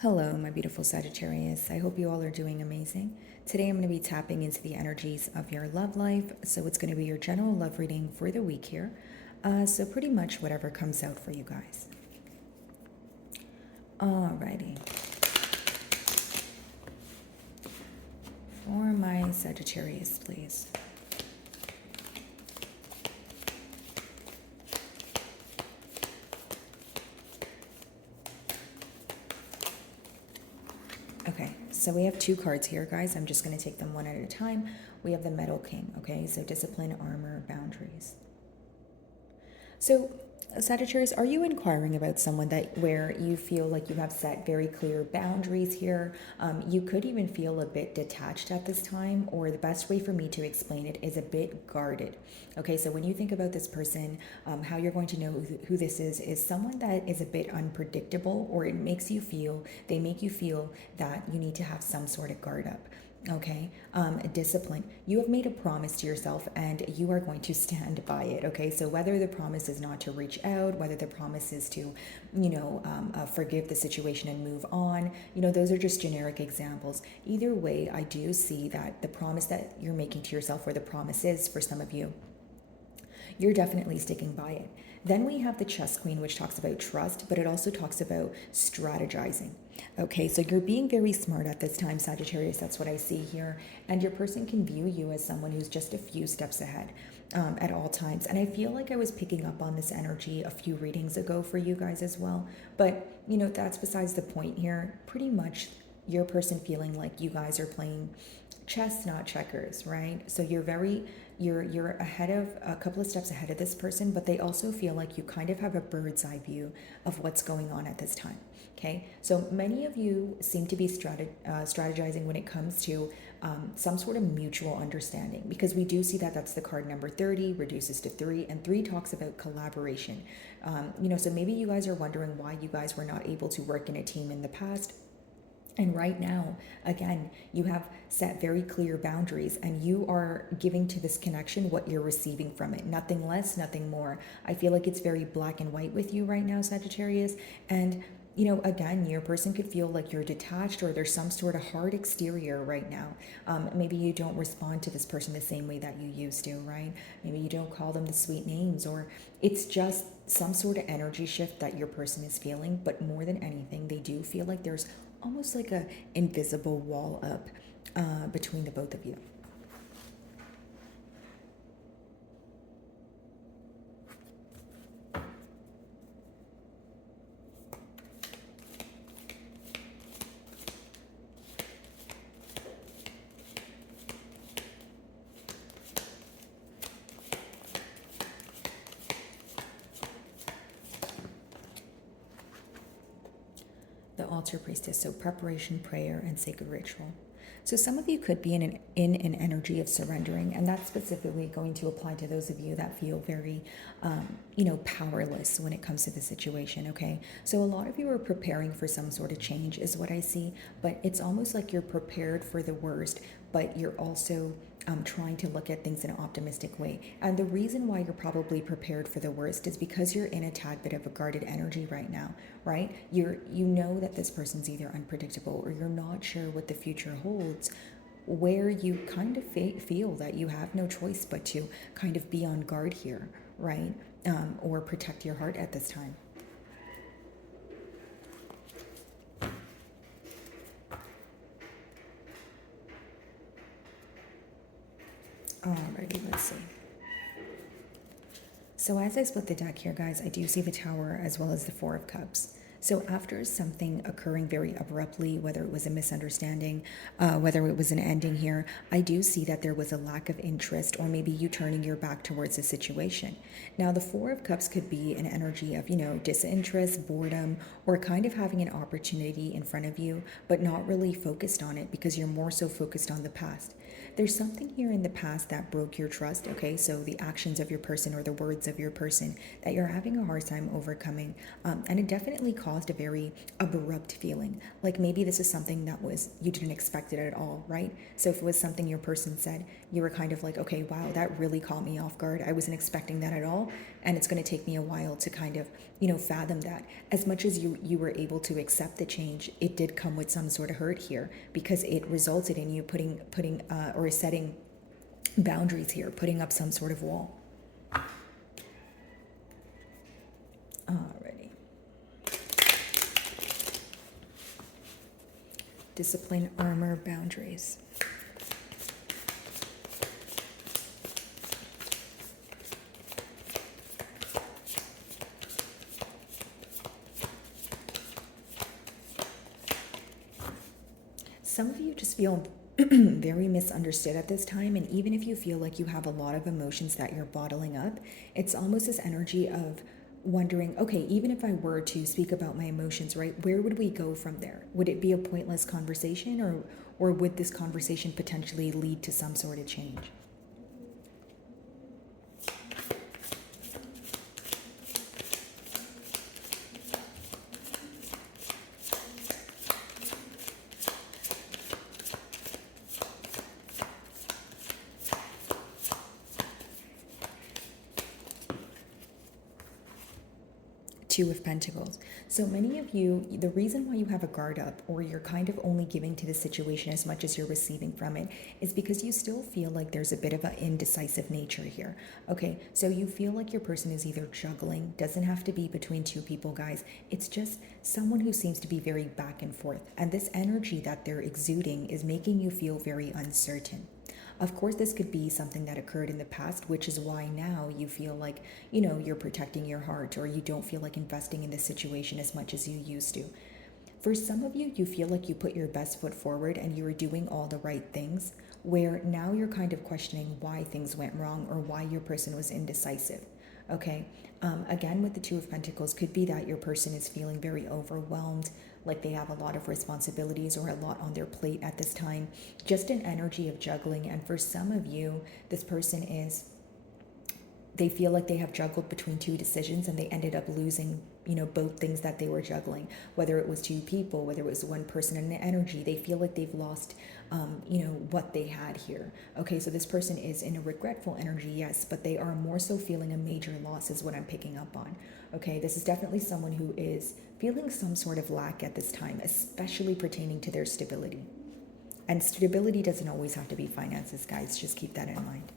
Hello, my beautiful Sagittarius. I hope you all are doing amazing. Today I'm going to be tapping into the energies of your love life. So it's going to be your general love reading for the week here. So pretty much whatever comes out for you guys. Alrighty. For my Sagittarius, please. Okay, so we have two cards here, guys. I'm just going to take them one at a time. We have the Metal King, okay? So discipline, armor, boundaries. So, Sagittarius, are you inquiring about someone that where you feel like you have set very clear boundaries here? You could even feel a bit detached at this time, or the best way for me to explain it is a bit guarded. Okay, so when you think about this person, how you're going to know who this is someone that is a bit unpredictable, or they make you feel that you need to have some sort of guard up. Okay, discipline. You have made a promise to yourself and you are going to stand by it. Okay, so whether the promise is not to reach out, whether the promise is to, forgive the situation and move on, those are just generic examples. Either way, I do see that the promise that you're making to yourself, or the promise is for some of you, you're definitely sticking by it. Then we have the Chess Queen, which talks about trust, but it also talks about strategizing. Okay, so you're being very smart at this time, Sagittarius. That's what I see here. And your person can view you as someone who's just a few steps ahead at all times. And I feel like I was picking up on this energy a few readings ago for you guys as well. But, that's besides the point here. Pretty much your person feeling like you guys are playing chess, not checkers, right? So you're ahead of a couple of steps ahead of this person, but they also feel like you kind of have a bird's eye view of what's going on at this time. Okay, so many of you seem to be strategizing when it comes to some sort of mutual understanding, because we do see that that's the card number 30, reduces to 3, and 3 talks about collaboration. So maybe you guys are wondering why you guys were not able to work in a team in the past. And right now, again, you have set very clear boundaries and you are giving to this connection what you're receiving from it. Nothing less, nothing more. I feel like it's very black and white with you right now, Sagittarius. And again, your person could feel like you're detached, or there's some sort of hard exterior right now. Maybe you don't respond to this person the same way that you used to, right? Maybe you don't call them the sweet names, or it's just some sort of energy shift that your person is feeling. But more than anything, they do feel like there's almost like a invisible wall up between the both of you. The altar priestess, so preparation, prayer, and sacred ritual. So some of you could be in an energy of surrendering, and that's specifically going to apply to those of you that feel very, powerless when it comes to the situation. Okay, so a lot of you are preparing for some sort of change, is what I see, but it's almost like you're prepared for the worst, but you're also trying to look at things in an optimistic way. And the reason why you're probably prepared for the worst is because you're in a tad bit of a guarded energy right now, right? You know that this person's either unpredictable or you're not sure what the future holds, where you kind of feel that you have no choice but to kind of be on guard here, right? Or protect your heart at this time. Alrighty, let's see. So as I split the deck here, guys, I do see the Tower as well as the Four of Cups. So after something occurring very abruptly, whether it was a misunderstanding, whether it was an ending here, I do see that there was a lack of interest, or maybe you turning your back towards the situation. Now, the Four of Cups could be an energy of, disinterest, boredom, or kind of having an opportunity in front of you, but not really focused on it because you're more so focused on the past. There's something here in the past that broke your trust, okay? So the actions of your person or the words of your person that you're having a hard time overcoming. And it definitely caused a very abrupt feeling. Like maybe this is something that you didn't expect it at all, right? So if it was something your person said, you were kind of like, okay, wow, that really caught me off guard. I wasn't expecting that at all. and it's going to take me a while to kind of, fathom that. As much as you were able to accept the change, it did come with some sort of hurt here, because it resulted in you putting or setting boundaries here, putting up some sort of wall. Alrighty. Discipline, armor, boundaries. Some of you just feel very misunderstood at this time, and even if you feel like you have a lot of emotions that you're bottling up, it's almost this energy of wondering, okay, even if I were to speak about my emotions, right, where would we go from there? Would it be a pointless conversation, or would this conversation potentially lead to some sort of change? Two of Pentacles. So many of you, the reason why you have a guard up, or you're kind of only giving to the situation as much as you're receiving from it, is because you still feel like there's a bit of an indecisive nature here. Okay, so you feel like your person is either juggling, doesn't have to be between two people, guys. It's just someone who seems to be very back and forth. And this energy that they're exuding is making you feel very uncertain. Of course, this could be something that occurred in the past, which is why now you feel like, you're protecting your heart, or you don't feel like investing in this situation as much as you used to. For some of you, you feel like you put your best foot forward and you were doing all the right things, where now you're kind of questioning why things went wrong or why your person was indecisive. Okay, again, with the Two of Pentacles, could be that your person is feeling very overwhelmed, like they have a lot of responsibilities or a lot on their plate at this time, just an energy of juggling. And for some of you, this person they feel like they have juggled between two decisions, and they ended up losing, both things that they were juggling, whether it was two people, whether it was one person and an energy. They feel like they've lost, what they had here. Okay, so this person is in a regretful energy, yes, but they are more so feeling a major loss is what I'm picking up on. Okay, this is definitely someone who is feeling some sort of lack at this time, especially pertaining to their stability. And stability doesn't always have to be finances, guys. Just keep that in mind.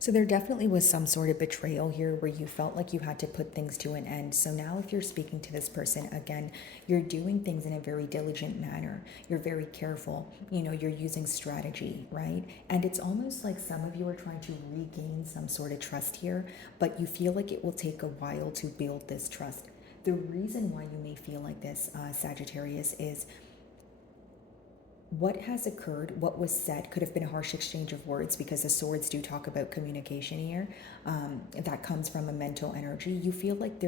So there definitely was some sort of betrayal here where you felt like you had to put things to an end. So now if you're speaking to this person again, you're doing things in a very diligent manner. You're very careful. You're using strategy, right? And it's almost like some of you are trying to regain some sort of trust here, but you feel like it will take a while to build this trust. The reason why you may feel like this, Sagittarius, is what has occurred, what was said, could have been a harsh exchange of words, because the swords do talk about communication here. That comes from a mental energy. You feel like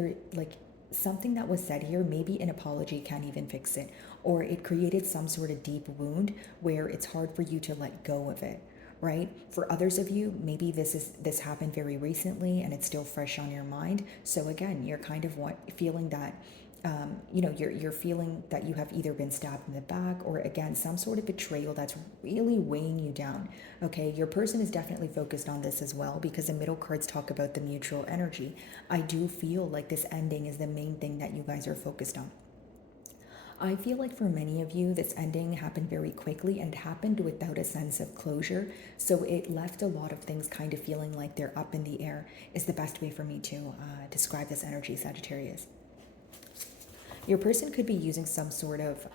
something that was said here, maybe an apology can't even fix it, or it created some sort of deep wound where it's hard for you to let go of it, right? For others of you, maybe this happened very recently and it's still fresh on your mind. So again, you're kind of feeling that you're feeling that you have either been stabbed in the back, or again, some sort of betrayal that's really weighing you down. Okay, your person is definitely focused on this as well, because the middle cards talk about the mutual energy. I do feel like this ending is the main thing that you guys are focused on. I feel like for many of you, this ending happened very quickly and happened without a sense of closure. So it left a lot of things kind of feeling like they're up in the air, is the best way for me to describe this energy, Sagittarius. Your person could be using some sort of,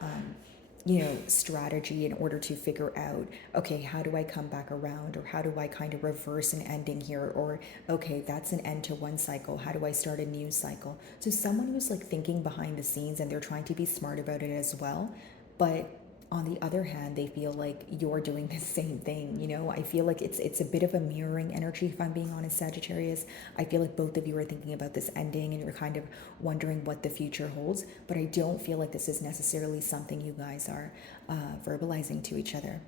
strategy in order to figure out, okay, how do I come back around, or how do I kind of reverse an ending here, or okay, that's an end to one cycle, how do I start a new cycle? So someone who's like thinking behind the scenes, and they're trying to be smart about it as well, but on the other hand, they feel like you're doing the same thing. I feel like it's a bit of a mirroring energy, if I'm being honest, Sagittarius. I feel like both of you are thinking about this ending and you're kind of wondering what the future holds, but I don't feel like this is necessarily something you guys are verbalizing to each other.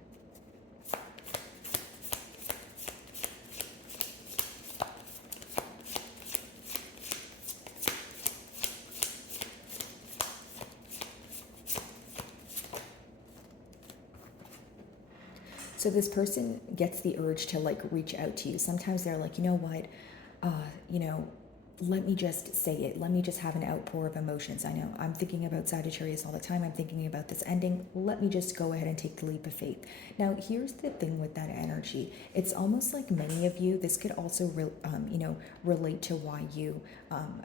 So this person gets the urge to like reach out to you. Sometimes they're like, you know what, you know, let me just say it. Let me just have an outpour of emotions. I know I'm thinking about Sagittarius all the time. I'm thinking about this ending. Let me just go ahead and take the leap of faith. Now, here's the thing with that energy. It's almost like many of you, this could also, you know, relate to why you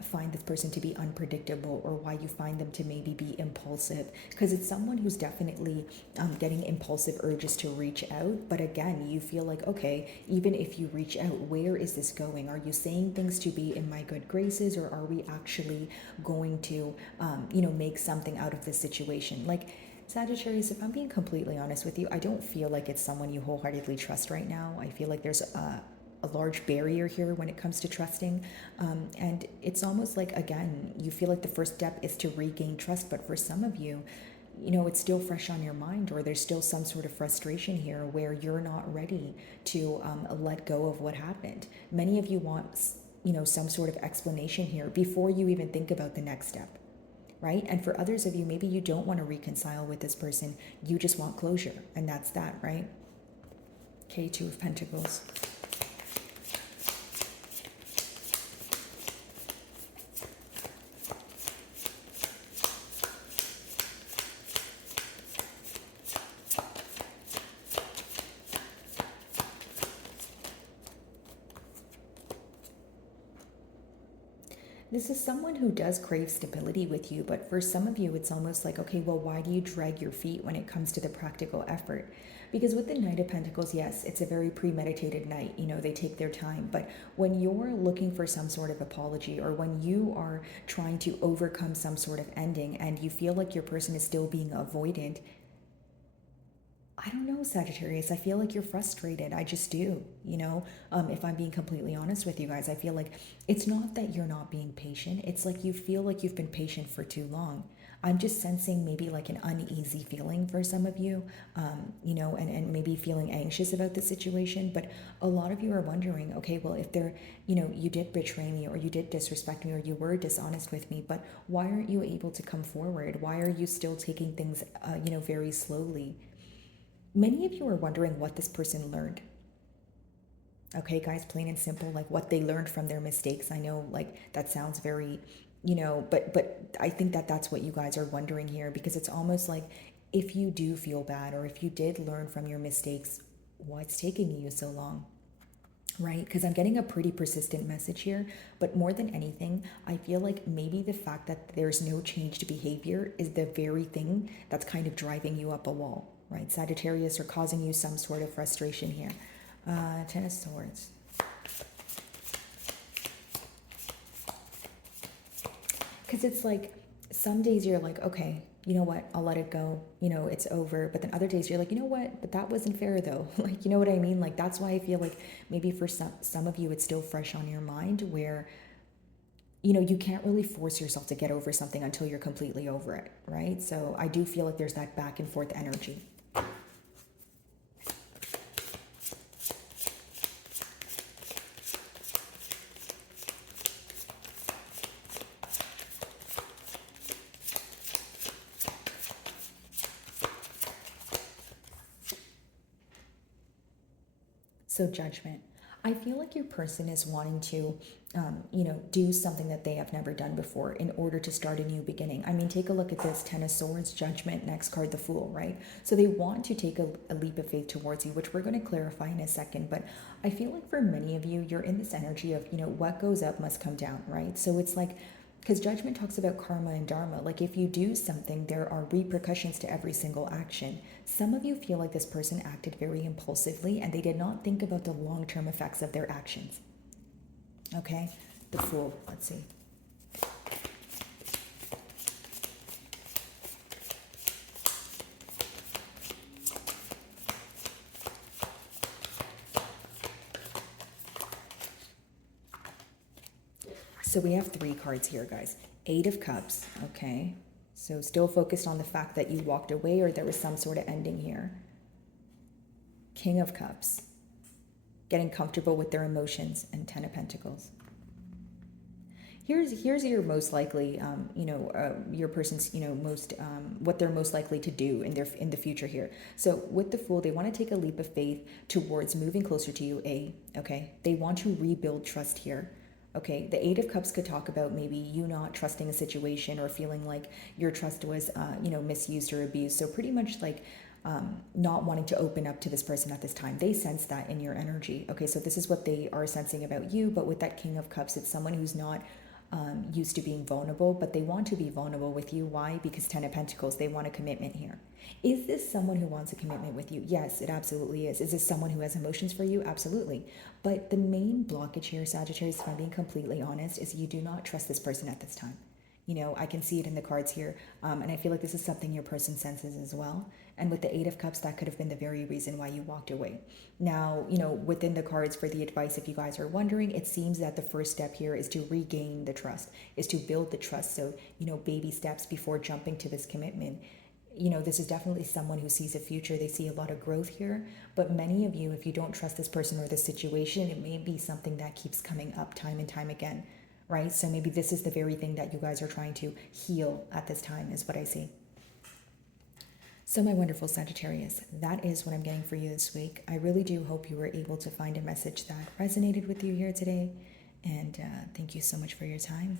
find this person to be unpredictable, or why you find them to maybe be impulsive, because it's someone who's definitely getting impulsive urges to reach out. But again, you feel like, okay, even if you reach out, where is this going? Are you saying things to be in my good graces, or are we actually going to, you know, make something out of this situation? Like, Sagittarius, if I'm being completely honest with you, I don't feel like it's someone you wholeheartedly trust right now. I feel like there's a large barrier here when it comes to trusting. And it's almost like, again, you feel like the first step is to regain trust. But for some of you, you know, it's still fresh on your mind, or there's still some sort of frustration here where you're not ready to let go of what happened. Many of you want, you know, some sort of explanation here before you even think about the next step, right? And for others of you, maybe you don't want to reconcile with this person. You just want closure, and that's that, right? Okay, Two of Pentacles. This is someone who does crave stability with you, but for some of you, it's almost like, okay, well, why do you drag your feet when it comes to the practical effort? Because with the Knight of Pentacles, yes, it's a very premeditated night. You know, they take their time. But when you're looking for some sort of apology, or when you are trying to overcome some sort of ending and you feel like your person is still being avoidant, I don't know, Sagittarius. I feel like you're frustrated. I just do. You know, if I'm being completely honest with you guys, I feel like it's not that you're not being patient. It's like you feel like you've been patient for too long. I'm just sensing maybe like an uneasy feeling for some of you, you know, and maybe feeling anxious about the situation. But a lot of you are wondering, okay, well, if they're, you know, you did betray me, or you did disrespect me, or you were dishonest with me, but why aren't you able to come forward? Why are you still taking things, you know, very slowly? Many of you are wondering what this person learned. Okay, guys, plain and simple, like what they learned from their mistakes. I know, like, that sounds very, you know, but I think that that's what you guys are wondering here, because it's almost like, if you do feel bad, or if you did learn from your mistakes, what's taking you so long? Right? Because I'm getting a pretty persistent message here, but more than anything, I feel like maybe the fact that there's no changed behavior is the very thing that's kind of driving you up a wall, right? Sagittarius, are causing you some sort of frustration here. Ten of Swords. Because it's like, some days you're like, okay, you know what, I'll let it go, you know, it's over. But then other days you're like, you know what, but that wasn't fair though. Like, you know what I mean? Like, that's why I feel like maybe for some of you, it's still fresh on your mind, where, you know, you can't really force yourself to get over something until you're completely over it, right? So I do feel like there's that back and forth energy. So Judgment. I feel like your person is wanting to, you know, do something that they have never done before in order to start a new beginning. I mean, take a look at this: Ten of Swords, Judgment, next card, the Fool, right? So they want to take a leap of faith towards you, which we're going to clarify in a second. But I feel like for many of you, you're in this energy of, you know, what goes up must come down, right? So it's like, because Judgment talks about karma and dharma. Like, if you do something, there are repercussions to every single action. Some of you feel like this person acted very impulsively and they did not think about the long-term effects of their actions. Okay? The Fool. Let's see. So we have 3 cards here, guys. 8 of Cups, okay? So still focused on the fact that you walked away, or there was some sort of ending here. King of Cups, getting comfortable with their emotions, and Ten of Pentacles. Here's your most likely, your person's, most what they're most likely to do in the future here. So with the Fool, they want to take a leap of faith towards moving closer to you. Okay, they want to rebuild trust here. Okay, the Eight of Cups could talk about maybe you not trusting a situation or feeling like your trust was, misused or abused. So pretty much like not wanting to open up to this person at this time. They sense that in your energy. Okay, so this is what they are sensing about you. But with that King of Cups, it's someone who's not used to being vulnerable, but they want to be vulnerable with you. Why? Because Ten of Pentacles, they want a commitment here. Is this someone who wants a commitment with you? Yes, it absolutely is. Is this someone who has emotions for you? Absolutely. But the main blockage here, Sagittarius, if I'm being completely honest, is you do not trust this person at this time. I can see it in the cards here, and I feel like this is something your person senses as well. And with the Eight of Cups, that could have been the very reason why you walked away. Now, within the cards for the advice, if you guys are wondering, it seems that the first step here is to regain the trust, is to build the trust. So, baby steps before jumping to this commitment. This is definitely someone who sees a future. They see a lot of growth here. But many of you, if you don't trust this person or this situation, it may be something that keeps coming up time and time again, right? So maybe this is the very thing that you guys are trying to heal at this time, is what I see. So my wonderful Sagittarius, that is what I'm getting for you this week. I really do hope you were able to find a message that resonated with you here today. And thank you so much for your time.